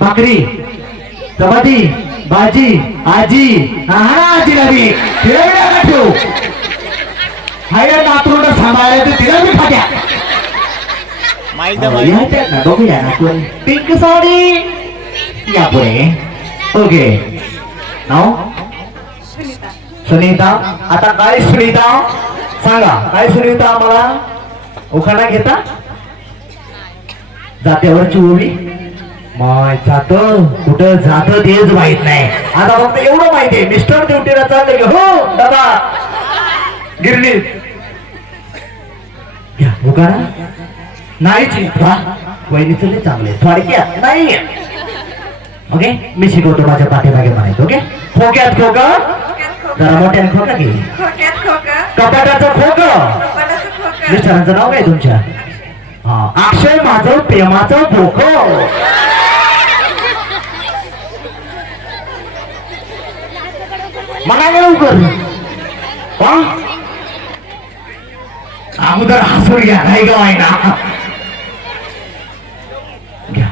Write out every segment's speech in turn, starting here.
भाकरी चपाती भाजी आजी हा आजीला बी तिला बी नका ठेवू हाय नातरुंड सांभाळायला तर तिला बी फाट्या माईक द्या माईक या त्यात ना बघूया ना कोण पिंक साडी या पुढे ओके नाव सुनीता आता काय सुनीता सांगा काय सुनीता आम्हाला उखाणा घेता जात्यावरची उभी मग जात कुठं जात तेच माहीत नाही. आता फक्त एवढं माहिती आहे मिस्टर ड्युटीला चालले की हो दादा. गिरणी. घ्या उखाणा नाही चिंता वहिनीचं लय चांगले थोडक्यात नाही. ओके? मी शिकवतो माझ्या पाठीमागे म्हणायचं ओके? खोक्यात खोक. जरा मोठ्याने खोका कपाटाचं खोक. कपाटाचं खोका. मिस्टरांचं नाव काय तुमच्या? हा अक्षय माझं प्रेमाचं खोक. म्हणा लवकर? अगोदर हसून घ्या नाही ग ना घ्या.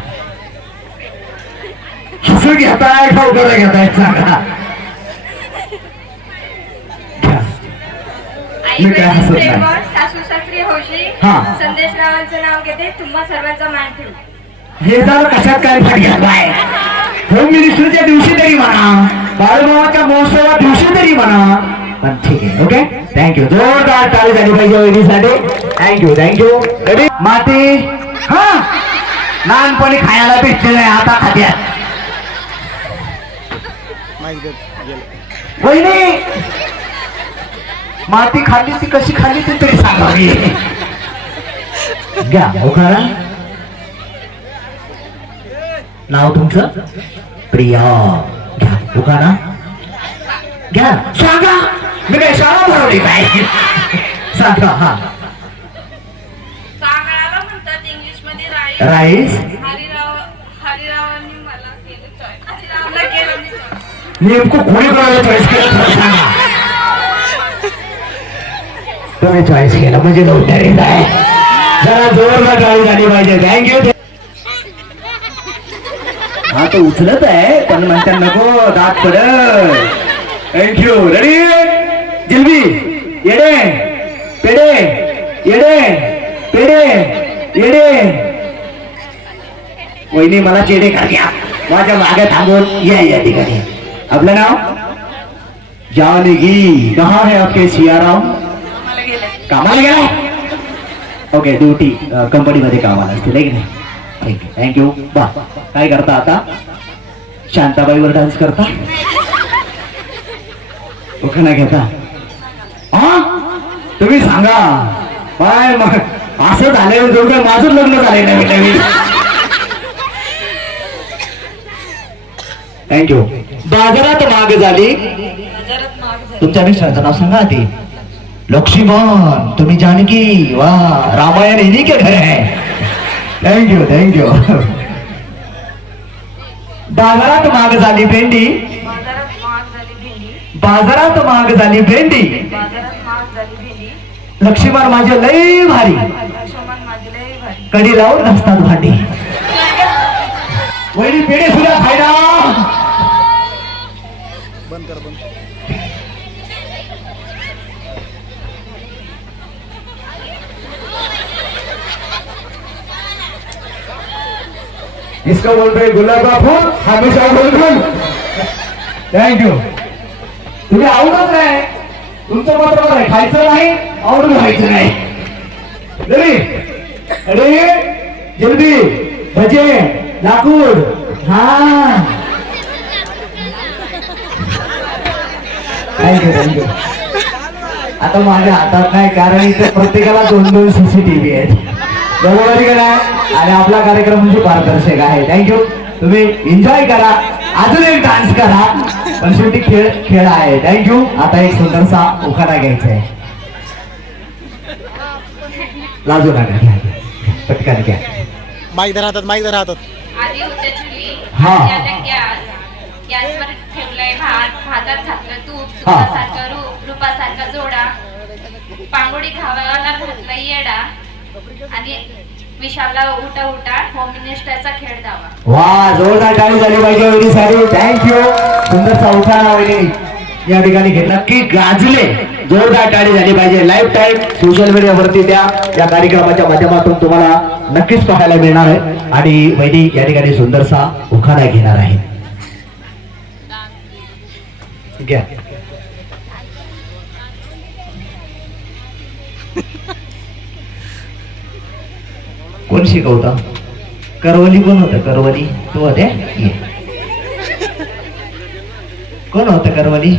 हसून घेताय ठोकर घेताय सांगा. सासू सासरी हौशी. संदेश रावांचं नाव घेते तुम्हा सर्वांचा मान ठेवू. हे जर कशात काय फाट घ्यायलाय होम मिनिस्टरच्या दिवशी तरी म्हणा. बाळूमामाच्या महोत्सवा दिवशी तरी म्हणा पण ठीक आहे ओके थँक्यू जोरदार टाळी झाली पाहिजे वहिनीसाठी थँक्यू थँक्यू रेडी माती हा लहानपणी खायला भेटले नाही आता खात्यात वहिनी माती खाल्ली ती कशी खाल्ली ती तरी सांगावी घ्या उखाळा नाव तुमचं प्रिया उखाणा घ्या सांगा मी काय शाळा भरवली काय सांगा हा राईस. नेमकं कोणी कोणाला चॉईस केलं सांगा तुम्ही चॉईस केलं म्हणजे लवकरीत आहे जरा जोरदार गाडी झाली पाहिजे थँक्यू हा तो उचलत आहे पण म्हणतात नको दात पडत. थँक्यू रेडी जिलबी येडे पेडे येडे पेडे येडे. वहिनी मला चेडे घ्या. माझ्या मागे थांबून या या ठिकाणी. आपलं नाव? जानगी कहा है आपके सियाराम? कामाला गेला. ओके ड्युटी कंपनीमध्ये कामाला असतील की नाही? ठीक थँक्यू बा काय करता आता? शांताबाईवर डान्स करता? उखाणा घेता? हा तुम्ही सांगा. काय असं झालं जो काय माझं लग्न झालंय नवीन नवीन. थँक्यू बाजारात माग झाली. तुमच्या मिस्टरांचं नाव सांगा आधी. लक्ष्मीमान तुम्ही जानकी वा रामायण इन्हीं के घर है थँक्यू थँक्यू बाजारात माग झाली भेंडी. बाजारात महाग झाली भेंडी. बाजारात माग झाली भेंडी. बाजारात महाग झाली भेंडी. लक्ष्मण माझे लय भारी. लक्ष्मण माझी लय भारी. कडी लावून नसतात भांडी. वहिनी पेढे सुद्धा खायला. बंद कर बंद इसको बोलते हैं गुलाब का फूल हमेशा बोलून थँक्यू तुम्ही आवडत नाही तुमचं मात्र बरोबर आहे खायचं नाही आवडून खायचं नाही। रेडी अरे जल्दी। भजे लाकूड हा। थँक्यू थँक्यू आता माझ्या हातात नाही कारण इथे प्रत्येकाला दोन दोन सीसीटीव्ही आहेत. नाही आणि आपला कार्यक्रम म्हणजे पारदर्शक आहे. थँक्यू तुम्ही एन्जॉय करा. अजून एक डान्स करा. पण शेवटी खेळ खेळ आहे. थँक्यू आता एक सुंदरसा उखाणा घ्यायचा आहे. लाजू नका घ्या. पटकन घ्या. माईक धरा हातात माईक धरा हातात. आधी होत्या चुली. हा. गॅसवर ठेवलाय भात. भातात घातलं तूप हा. तुपासारखा रूप रूपासारखा जोडा. पांगोडी खावाला घातला येडा. आणि विशालला उठा उठा होम मिनिस्टरचा खेळ दावा. वा जोरदार टाळी झाली पाहिजे वहिनीसाठी थँक्यू सुंदरसा उठाणा वहिनी. या ठिकाणी घेत नक्की गाजले. जोरदार टाळी झाली पाहिजे. लाईव्ह टाईम सोशल मीडियावरती त्या या कार्यक्रमाच्या माध्यमातून तुम्हाला नक्कीच पाहायला मिळणार आहे. आणि वहिनी या ठिकाणी सुंदरसा उखाडा घेणार आहे. घ्या. कोण शिकवता? करवली कोण होतं? करवली. तू होते? कोण होतं करवली?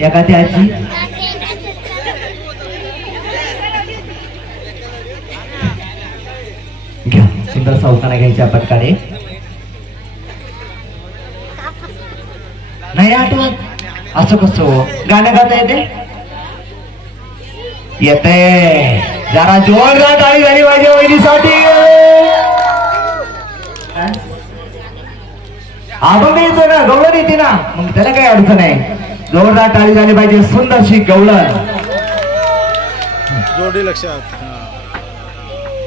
एखादी आजी? घ्या. सुंदर सावकाना घ्यायच्या पटकाने नाही आठवत. असं कसं हो? गाणं गाता येते? येते. जरा जोरदार टाळी झाली पाहिजे वहिनीसाठी. आपण येतो ना गवळण येते ना. मग त्याला काही अडचण आहे जोरदार टाळी झाली पाहिजे सुंदरशी गवळण. जोडी लक्षात. हा.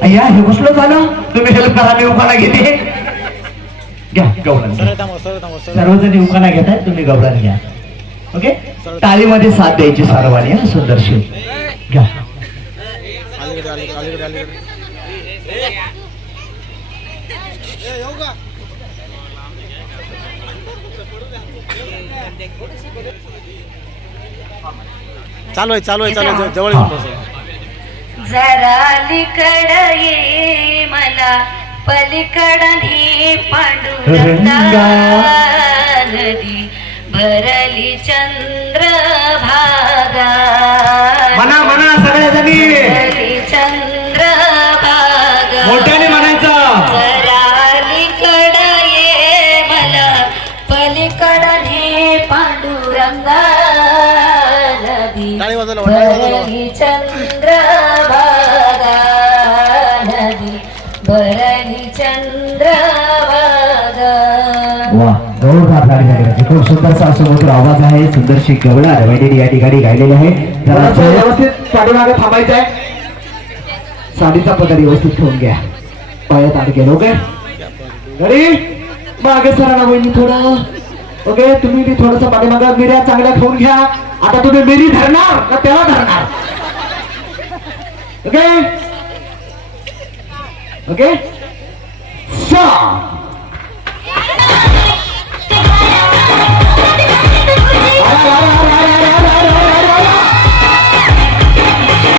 अय्या हे कसलं झालं? तुम्ही हेल्प करा मी उखाणा घेते. घ्या गवळण. सर्वजणी उखाणा घेताय तुम्ही गवळण घ्या. ओके? टाळीमध्ये साथ द्यायची सर्वांनी सुंदरशी. घ्या. अलीकडे अलीकडे अलीकडे अलीकडे चालू आहे चालू आहे चालू आहे. जवळ येऊन बस. जरा अलीकड ये मला पलीकड ने पांडुरंगा नदी भरली चंद्र भागा म्हणा म्हणा सगळ्याजणी भरली चंद्र वा जोरदार गाडी झाली. पाहिजे. खूप सुंदरसा असं मधुर आवाज आहे. सुंदरशी गवळा वैद्यरी या ठिकाणी गायलेली आहे. जरा व्यवस्थित पाठीमागे थांबायचं आहे. साडीचा पदर व्यवस्थित ठेवून घ्या. पायात अडकेल ओके? रेडी मागे सरा ना वहिनी थोडं. ओके तुम्ही बी थोडस पाठीमागे मिऱ्या चांगल्या ठेवून घ्या. आता तुम्ही मिरी धरणार का त्याला धरणार? ओके? ओके?